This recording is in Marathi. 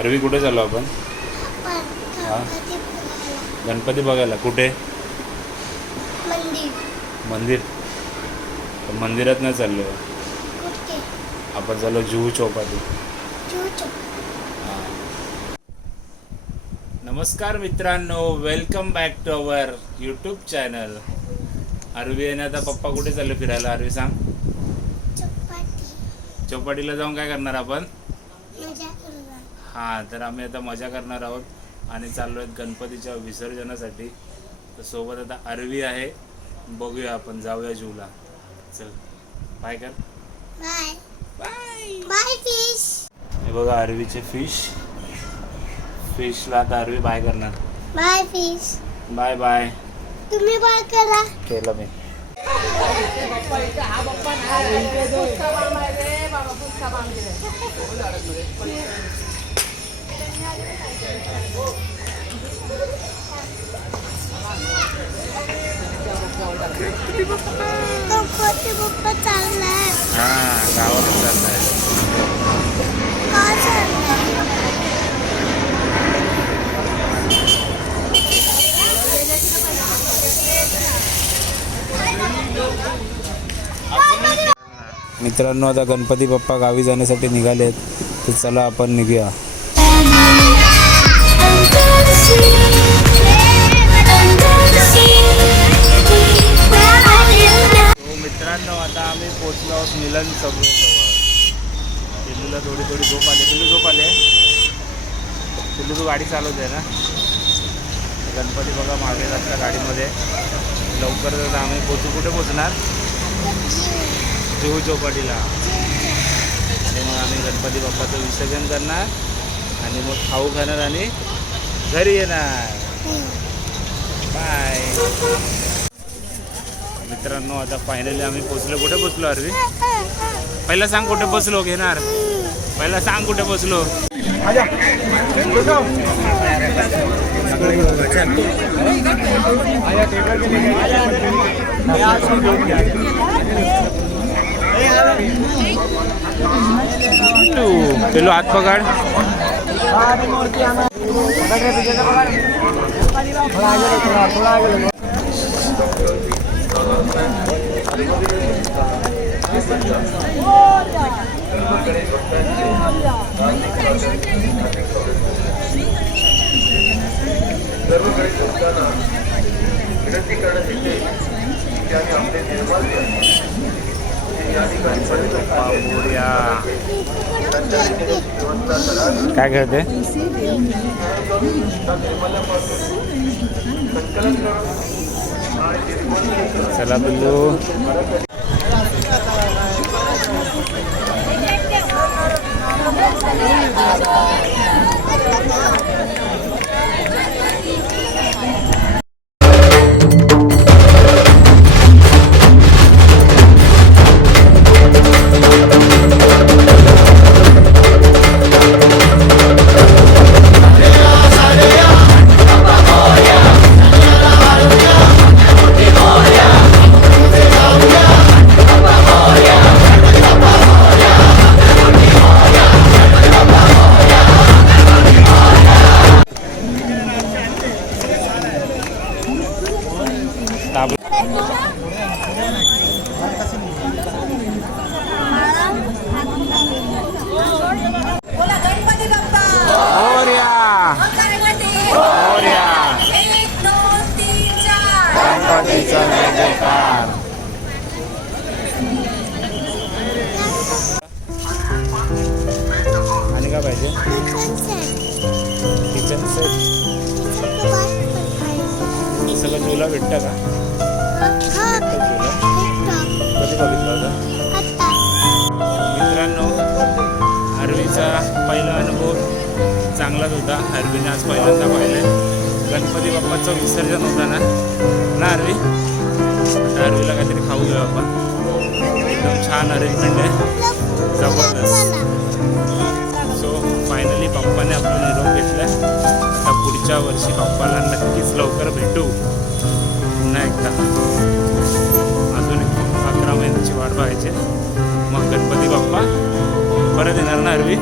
अरवी कुठे चाललो आपण? हां, गणपती बघायला. कुठे? मंदिर. मंदिरात नाही चाललो, आपण चाललो जुहू चौपाटी. नमस्कार मित्रांनो, welcome back to our YouTube channel. Arvi आहे ना, आता पप्पा कुठे चाललो फिरायला? अरवी सांग. चौपाटीला जाऊन काय करणार आपण? हां, तर आम्ही आता मजा करणार आहोत आणि चाललो आहेत गणपतीच्या विसर्जनासाठी. तर सोबत आता अरवी आहे. बघूया आपण, जाऊया जूला. चल, बाय कर. Bye bye bye fish. हे बघा अरवीचे फिशला आता अरवी बाय करणार. Bye fish. Bye bye. तुम्ही बाय करा. केलं मी. पप्पा चाललाय. हां, गावाला चाललाय. मित्रांनो, आता गणपती बाप्पा गावी जाण्यासाठी निघालेत, तर चला आपण निघूया. मित्रांनो, आता आम्ही पोचलो आहोत मिलन सभेजवळ. पिल्लूला थोडी झोप आली. झोप आले. पिल्लू तू गाडी चालवते ना? गणपती बघा मागे जातात गाडीमध्ये. लवकरच आम्ही कुठे पोचणार? जुहू चौपाटीला. आणि मग आम्ही गणपती बाप्पाचं विसर्जन करणार आणि मग खाऊ खाणार आणि घरी येणार. बाय मित्रांनो, आता फायनली आम्ही पोचलो. कुठे पोचलो अरवी? पहिला सांग कुठे पोचलो. घेणार पहिला सांग कुठे पोचलो. पेलो हात पकड. सर्वकडे झोपताना विनंती करण्यात येते की आम्ही आपले निर्माण या ठिकाणी काय करते? चला पिल्लू. आणि काय पाहिजे? Kitchen set. सगळं झुला भेटतं का? कधी बघितलं होतं? मित्रांनो, अरवीचा पहिला अनुभव चांगलाच होता. अरवीने आज पहिल्यांदा पाहिलं. गणपती बाप्पाचं विसर्जन होता ना अरवी? आता अरवीला काहीतरी खाऊ घेऊ आपण. एकदम छान अरेंजमेंट आहे, जबरदस्त. सो फायनली पप्पाने आपला निरोप घेतला. आता पुढच्या वर्षी पप्पाला नक्कीच लवकर भेटू. पुन्हा एकदा अजून 11 महिन्याची वाट बघायची. मग गणपती बाप्पा परत येणार ना अरवी?